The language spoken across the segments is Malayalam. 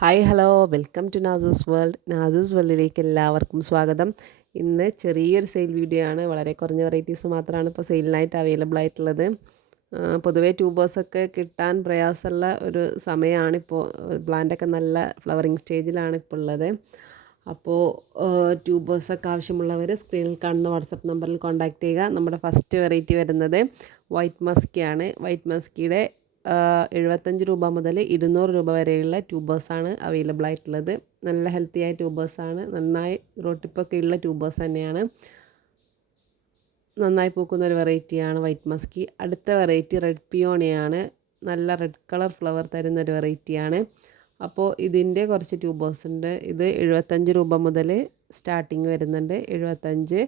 Hi hello welcome to Nasus world. നാസൂസ് വേൾഡിലേക്ക് എല്ലാവർക്കും സ്വാഗതം. ഇന്ന് ചെറിയൊരു സെയിൽ വീഡിയോ ആണ്. വളരെ കുറഞ്ഞ വെറൈറ്റീസ് മാത്രമാണ് ഇപ്പോൾ സെയിലിനായിട്ട് അവൈലബിൾ ആയിട്ടുള്ളത്. പൊതുവേ ട്യൂബേഴ്സൊക്കെ കിട്ടാൻ പ്രയാസമുള്ള ഒരു സമയമാണിപ്പോൾ. പ്ലാന്റൊക്കെ നല്ല ഫ്ലവറിങ് സ്റ്റേജിലാണ് ഇപ്പോൾ ഉള്ളത്. അപ്പോൾ ട്യൂബേഴ്സൊക്കെ ആവശ്യമുള്ളവർ സ്ക്രീനിൽ കാണുന്ന വാട്സപ്പ് നമ്പറിൽ കോൺടാക്റ്റ് ചെയ്യുക. നമ്മുടെ ഫസ്റ്റ് വെറൈറ്റി വരുന്നത് വൈറ്റ് മസ്കിയാണ്. വൈറ്റ് മസ്കിയുടെ 75 രൂപ മുതൽ 200 രൂപ വരെയുള്ള ട്യൂബേഴ്സാണ് അവൈലബിൾ ആയിട്ടുള്ളത്. നല്ല ഹെൽത്തി ആയ ട്യൂബേഴ്സാണ്. നന്നായി ഗ്രോട്ടിപ്പൊക്കെ ഉള്ള ട്യൂബേഴ്സ് തന്നെയാണ്. നന്നായി പൂക്കുന്ന ഒരു വെറൈറ്റിയാണ് വൈറ്റ് മസ്കി. അടുത്ത വെറൈറ്റി റെഡ് പിയോണിയാണ്. നല്ല റെഡ് കളർ ഫ്ലവർ തരുന്ന ഒരു വെറൈറ്റിയാണ്. അപ്പോൾ ഇതിൻ്റെ കുറച്ച് ട്യൂബേഴ്സ് ഉണ്ട്. ഇത് 75 രൂപ മുതൽ സ്റ്റാർട്ടിങ് വരുന്നുണ്ട്. 75,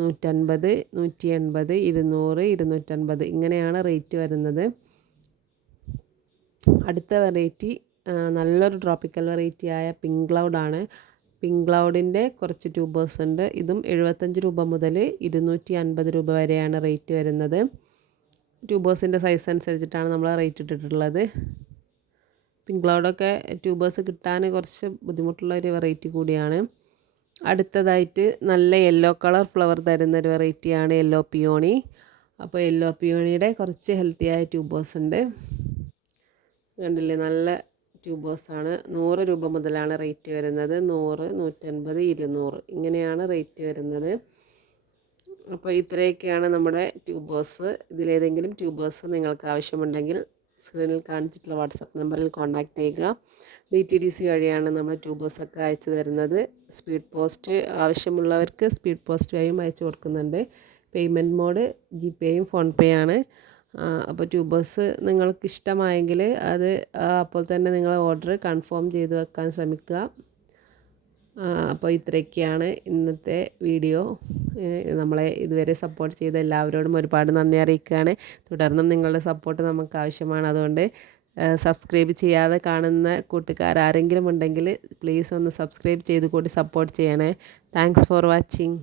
150, 180, 200, 250 ഇങ്ങനെയാണ് റേറ്റ് വരുന്നത്. അടുത്ത വെറൈറ്റി നല്ലൊരു ട്രോപ്പിക്കൽ വെറൈറ്റിയായ പിങ്ക് ക്ലൗഡാണ്. പിങ്ക് ക്ലൗഡിൻ്റെ കുറച്ച് ട്യൂബേഴ്സ് ഉണ്ട്. ഇതും 75 രൂപ മുതൽ 250 രൂപ വരെയാണ് റേറ്റ് വരുന്നത്. ട്യൂബേഴ്സിൻ്റെ സൈസ് അനുസരിച്ചിട്ടാണ് നമ്മൾ റേറ്റ് ഇട്ടിട്ടുള്ളത്. പിങ്ക് ക്ലൗഡൊക്കെ ട്യൂബേഴ്സ് കിട്ടാൻ കുറച്ച് ബുദ്ധിമുട്ടുള്ള ഒരു വെറൈറ്റി കൂടിയാണ്. അടുത്തതായിട്ട് നല്ല യെല്ലോ കളർ ഫ്ലവർ തരുന്നൊരു വെറൈറ്റിയാണ് യെല്ലോ പിയോണി. അപ്പോൾ യെല്ലോ പിയോണിയുടെ കുറച്ച് ഹെൽത്തിയായ ട്യൂബേഴ്സ് ഉണ്ട്. കണ്ടില്ലേ, നല്ല ട്യൂബേഴ്സാണ്. 100 രൂപ മുതലാണ് റേറ്റ് വരുന്നത്. 100, 150, 200 ഇങ്ങനെയാണ് റേറ്റ് വരുന്നത്. അപ്പോൾ ഇത്രയൊക്കെയാണ് നമ്മുടെ ട്യൂബേഴ്സ്. ഇതിലേതെങ്കിലും ട്യൂബേഴ്സ് നിങ്ങൾക്ക് ആവശ്യമുണ്ടെങ്കിൽ സ്ക്രീനിൽ കാണിച്ചിട്ടുള്ള വാട്സപ്പ് നമ്പറിൽ കോൺടാക്റ്റ് ചെയ്യുക. DTDC വഴിയാണ് നമ്മൾ ട്യൂബേഴ്സൊക്കെ അയച്ചു തരുന്നത്. സ്പീഡ് പോസ്റ്റ് ആവശ്യമുള്ളവർക്ക് സ്പീഡ് പോസ്റ്റ് വഴിയും അയച്ചു കൊടുക്കുന്നുണ്ട്. പേയ്മെൻറ്റ് മോഡ് GPayയും ഫോൺപേ ആണ്. അപ്പോൾ ട്യൂബേഴ്സ് നിങ്ങൾക്ക് ഇഷ്ടമായെങ്കിൽ അത് അപ്പോൾ തന്നെ നിങ്ങൾ ഓർഡർ കൺഫേം ചെയ്ത് വെക്കാൻ ശ്രമിക്കുക. അപ്പോൾ ഇത്രയൊക്കെയാണ് ഇന്നത്തെ വീഡിയോ. നമ്മളെ ഇതുവരെ സപ്പോർട്ട് ചെയ്ത എല്ലാവരോടും ഒരുപാട് നന്ദി അറിയിക്കുകയാണ്. തുടർന്നും നിങ്ങളുടെ സപ്പോർട്ട് നമുക്ക് ആവശ്യമാണ്. അതുകൊണ്ട് സബ്സ്ക്രൈബ് ചെയ്യാതെ കാണുന്ന കൂട്ടുകാരാരെങ്കിലും ഉണ്ടെങ്കിൽ പ്ലീസ് ഒന്ന് സബ്സ്ക്രൈബ് ചെയ്ത് കൂടി സപ്പോർട്ട് ചെയ്യണേ. Thanks for watching.